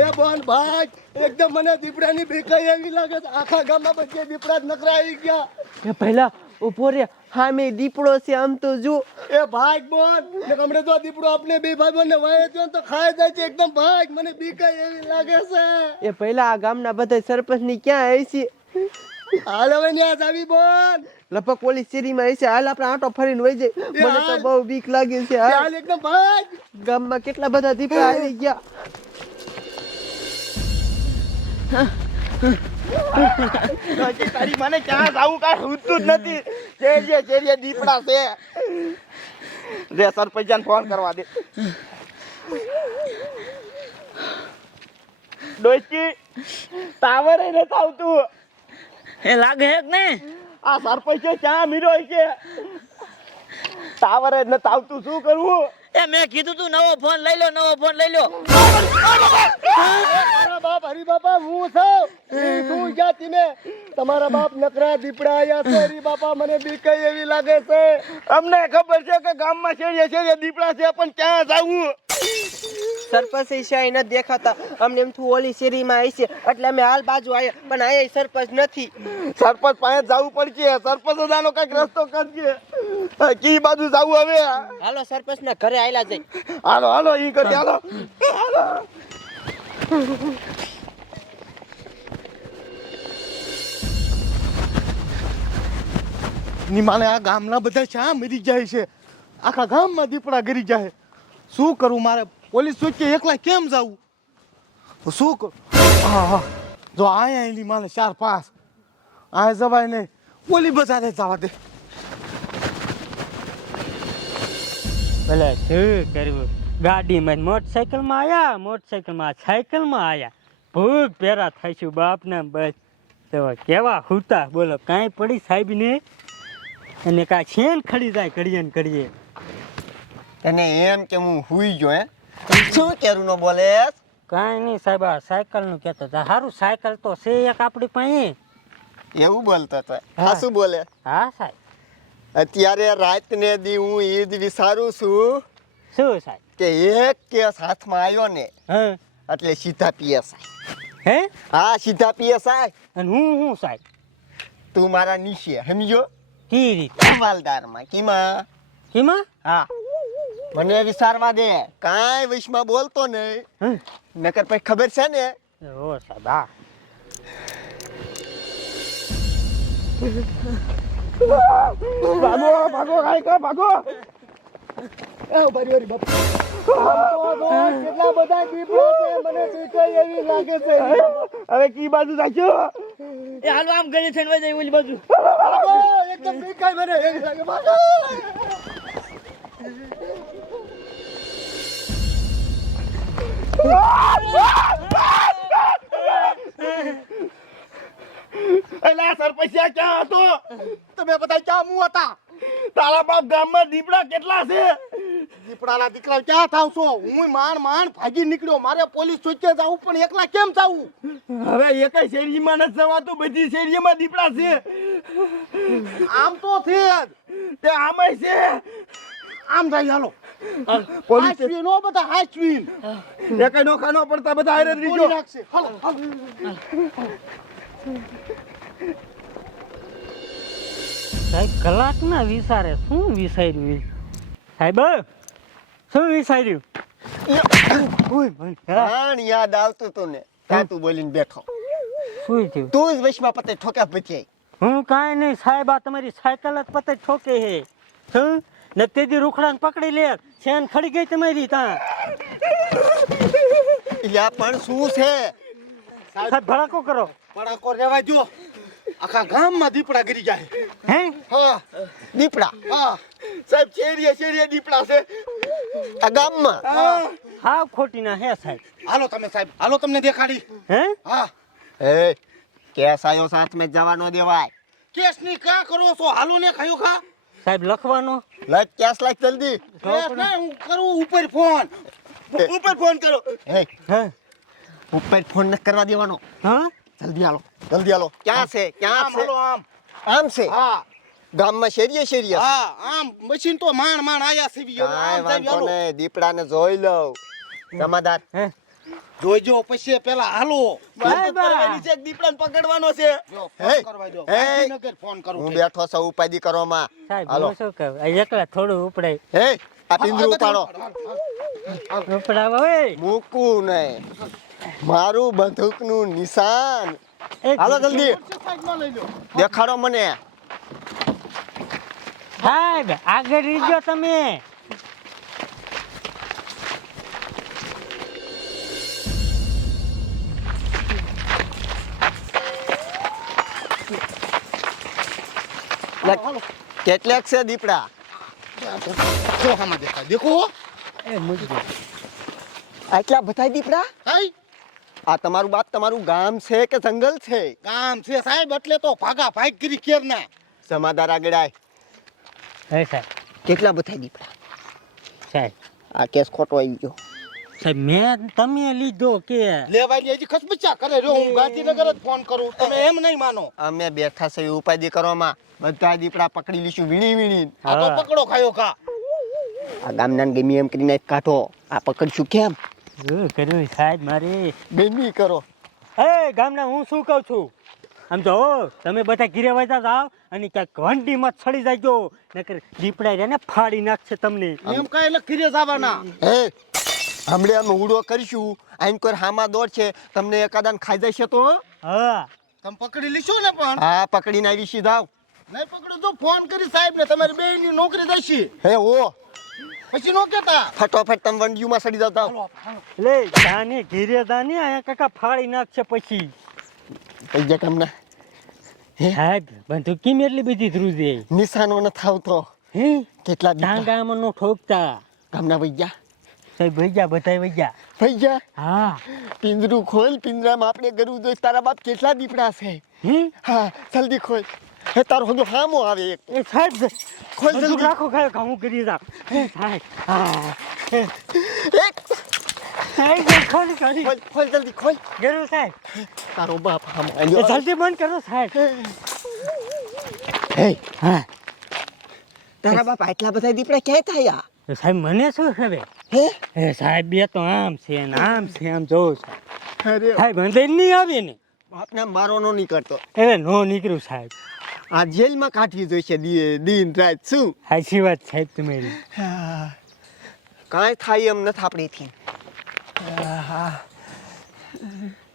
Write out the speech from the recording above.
એ બોન ભાઈ એકદમ મને દીપડાની બીક એવી લાગે છે આખા ગામમાં બધે દીપડા જ નકરા આવી ગયા એ પહેલા ઉભો રે હા મેં દીપડો છે આમ તો જો એ ભાગ બોન ને હમણે તો દીપડો આપણે બે ભાઈ બંને વાય જો તો ખાઈ જાય છે એકદમ ભાગ મને બીક એવી લાગે છે એ પહેલા આ ગામના બધા સરપંચ ની ક્યાં આવી છે હાલ હવે ન્યા જાવી બોન લપક પોલીસ શેરીમાં આવી છે હાલ આપણે આંટો ફરીને વઈ જાય મને તો બહુ બીક લાગે છે હાલ એકદમ ભાગ ગામમાં કેટલા બધા દીપડા આવી ગયા તારી મને ક્યાં જાવું કાંઈ ઉઠતું જ નથી શેરીએ દીપડા છે રે સરપંચને ફોન કરવા દે ડોચી ટાવર નથી આવતું એ લાગે હે કે નહીં આ સરપંચ ક્યાં મીરો છે ટાવર જ નથી આવતું શું કરવું એ મેં કીધું તું નવો ફોન લઈ લો મારા બાપ હરી બાપા હું છું તું ક્યાં તમે તમારા બાપ નકરા દીપડા આયા છે હરી બાપા મને બીક એવી લાગે છે અમને ખબર છે કે ગામમાં શેરીએ દીપડા છે પણ ક્યાં જાવું સરપંચ શાહી નથી દેખાતા અમને એમ થયું ઓલી શેરીમાં આવી છે એટલે અમે હાલ બાજુ આવ્યા પણ અહીંયા સરપંચ નથી સરપંચ પાસે જવું પડશે સરપંચ દાનો કઈક રસ્તો કરજે કી બાજુ જવું હવે હાલો સરપંચ ના ઘરે આયલા જઈ હાલો ઈ કરી હાલો નિમાને આ ગામના બધા શા મરી જાય છે આખા ગામમાં દીપડા ગરી જાય શું કરું મારે પોલીસ ચોકી એકલા કેમ જાવું શું કરું હા જો આયા એની માને 4-5 આ જવાય નહીં પોલી બજારે જવા દે ભલે શું કરવું ગાડીમાં મોટરસાઇકલમાં આયા ભૂખ પેરા થઈશું બાપના બસ તો કેવા હુતા બોલો કાંઈ પડી સાહેબ ને અને કાંઈ છેન ખડી જાય કરીએ એને એમ કે હું હુઈ ગયો હે શું કેરું નો બોલે કાંઈ નહીં સાહેબ આ સાયકલનું કહેતો હતા સારું સાયકલ તો છે એક આપણી પાસે એવું બોલતો હતો હા શું બોલે હા સાહેબ અત્યારે રાતને દી હું ઈ જ વિચારું છું શું સાહેબ કે એક કેસ હાથમાં આવ્યો ને હા એટલે સીધા પીએસઆઈ હે હા સીધા પીએસઆઈ અને હું સાહેબ તું મારા નીચે સમજો કી રીતે હવાલદારમાં કીમાં હા મને વિચારવા દે કાંઈ વિશમાં બોલતો નહીં નકર પછી ખબર છે ને ઓ સાહેબ હા ભાગો ભાગો એ ઉભારી બાપ કેટલા બધા દીપડા છે મને બીક એવી લાગે છે હવે કી બાજુ જાજો એ હાલો આમ ગળી થઈને વઈ જાય ઓલી બાજુ એકદમ બીક મને એવી લાગે ભાગો એલા સરપંચ ક્યાં હતો તમે બધા ક્યાં મું હતા તારા બાપ ગામમાં દીપડા કેટલા છે દીપડાના દીકરા ક્યાં થાવ છો હું માંડ ભાગી નીકળ્યો મારે પોલીસ ચોકે જાવું પણ એકલા કેમ જાવું હવે એકય શેરીમાં નથી જવાતું બધી શેરીમાં દીપડા છે આમ તો છે તે આમાંય છે આમ જાય હાલો પોલીસ હાચવી નો બધા હાચવી એકય નોખા નો પડતા બધા હારે જ રીજો નાખશે હાલો સાહેબ કલાક ના વિચારે શું વિચાર્યું સાહેબ શું વિચાર્યું પ્રાણ યાદ આવતું તું ને ત્યાં તું બોલીને બેઠો શું થયું તું જ વશમાં પતે ઠોકા પછી હું કાંઈ નહીં સાહેબ આ તમારી સાયકલ જ પતે ઠોકે હે શું ને તેજી રૂખડાને પકડી લે છેન ખડી ગઈ તમારી ત્યાં યા પણ શું છે સાહેબ ભડાકો કરો પડાકો રેવા જો આખા ગામમાં દીપડા ગરી જાય હે હા દીપડા હા સાહેબ શેરીએ દીપડા છે આ ગામમાં હાવ ખોટી ના હે સાહેબ હાલો તમે સાહેબ હાલો તમને દેખાડી હે હા એ કેસ આયો સાથ મેં જવા ન દેવાય કેસ ની કા કરો છો હાલો ને ખાયો ખા સાહેબ લખવાનો લખ કેસ લખ જલ્દી કેસ ના હું કરું ઉપર ફોન કરો હે હે ઉપર ફોન ન કરવા દેવાનો હા જલ્દી હાલો ક્યાં છે આમ હાલો આમ આમ છે હા ગામમાં શેરીએ હા આમ મશીન તો માંડ આયા સીવી કાંઈ વાંધો નહીં દીપડાને જોઈ લઉં જમાદાર હે જોઈજો પછી પેલા હાલો મદદ કરવાની છે, એક દીપડાને પકડવાનો છે. જો હે, ફોન કરવા દો હે. ગાંધીનગર ફોન કરું હું બેઠો છું ઉપાધિ કરવામાં. સાહેબ હાલો. હું શું કહું આ એકલા થોડું ઉપડાય હે આ પિંજરું ઉપાડો. ઉપડાવો ઓય મૂકવું નહીં. મારું બંદૂકનું નિશાન. એ હાલો જલ્દી સાઈડમાં લઈ લો દેખાડો મને. સાહેબ આગળ રીજો તમે કેટલાક છે દીપડા? જો હામાં દેખાય દેખો એ મૂકજો આટલા બધા દીપડા? હાય આ તમારું બાપ તમારું ગામ છે કે જંગલ છે? કામ છે સાહેબ એટલે તો ભાગા ભાગ કરી કેરના સમાદાર આગળ આય. હે સાહેબ કેટલા બધા દીપડા? સાહેબ આ કેસ ખોટો આવી ગયો. સાહેબ મેં તમે લીધો કે લેવાની હજી ખસબચા કરે રહ્યો હું ગાંધીનગર જ ફોન કરું તમે એમ નહીં માનો અમે બેઠા છે ઉપાધિ કરવામાં. બધા દીપડા પકડી લીશું વીણી વીણી. આ તો હા. પકડો ખાયો કા આ ગામના ગમી એમ કરીને કાઢો. આ પકડશું કેમ? શું કર્યું સાહેબ મારી બેની કરો. એ ગામના હું શું કહું છું આમ જો તમે બધા ઘીરે વજા જાવ અને ક્યાંક વંડીમાં છડી જાયજો નકર દીપડા એને ફાડી નાખશે તમને એમ કાંઈ એટલે ઘીરે જવાના હે હમણે અમે ઉડો કરીશું. આઈન કોઈ હામા દોડ છે તમને એકાદાન ખાઈ જશે તો? હા તમે પકડી લીશો ને પણ હા પકડીને આવી સીધા. નહીં પકડો તો ફોન કરી સાહેબ ને તમારી બેયની નોકરી જશે હે ઓ પછી નો કેતા ફટોફટ તમે વંડીયુમાં સડી જાવ. લે જાને ઘીરે જાને અહીંયા કાકા ફાડી નાખશે પછી કઈ ગયા કામના? સાહેબ બંદૂક કેમ એટલી બધી ધ્રુજે નિશાનો ન થાવતો. હે કેટલા દીપડા ડાંગામાં નો ઠોકતા ગામના વૈયા સાહેબ વૈયા બધા વૈયા ભૈયા હા પિંજરું ખોલ. પિંજરામાં આપણે ગરવું જોઈએ. તારા બાપ કેટલા દીપડા છે? હે હા જલ્દી ખોલ. હે તારો હજુ હામો આવે એક. એ સાહેબ ખોલ બંદૂક જલ્દી. રાખો ખાય હું કરી જાવ હે સાહેબ હા એક સાહેબ ખોલી કાઢી ખોલ ખોલ જલ્દી ખોલ. ગરુ સાહેબ તારો બાપ હામો એ આવ્યો. જલ્દી બંધ કરો સાહેબ હે હા તારા બાપ આટલા બધા દીપડા ક્યાં થયા? તો સાહેબ મને શું ખબર હે એ સાહેબ બે તો આમ છે ને આમ છે આમ જોઉં છું અરે સાહેબ અંદર નહીં આવે ને બાપને મારો નો નીકળતો. એ નો નીકળ્યું સાહેબ આ જેલમાં કાઢવી જોઈશે દિન રાત. શું સાચી વાત સાહેબ તમારી કાંઈ થાય એમ નથી આપણીથી.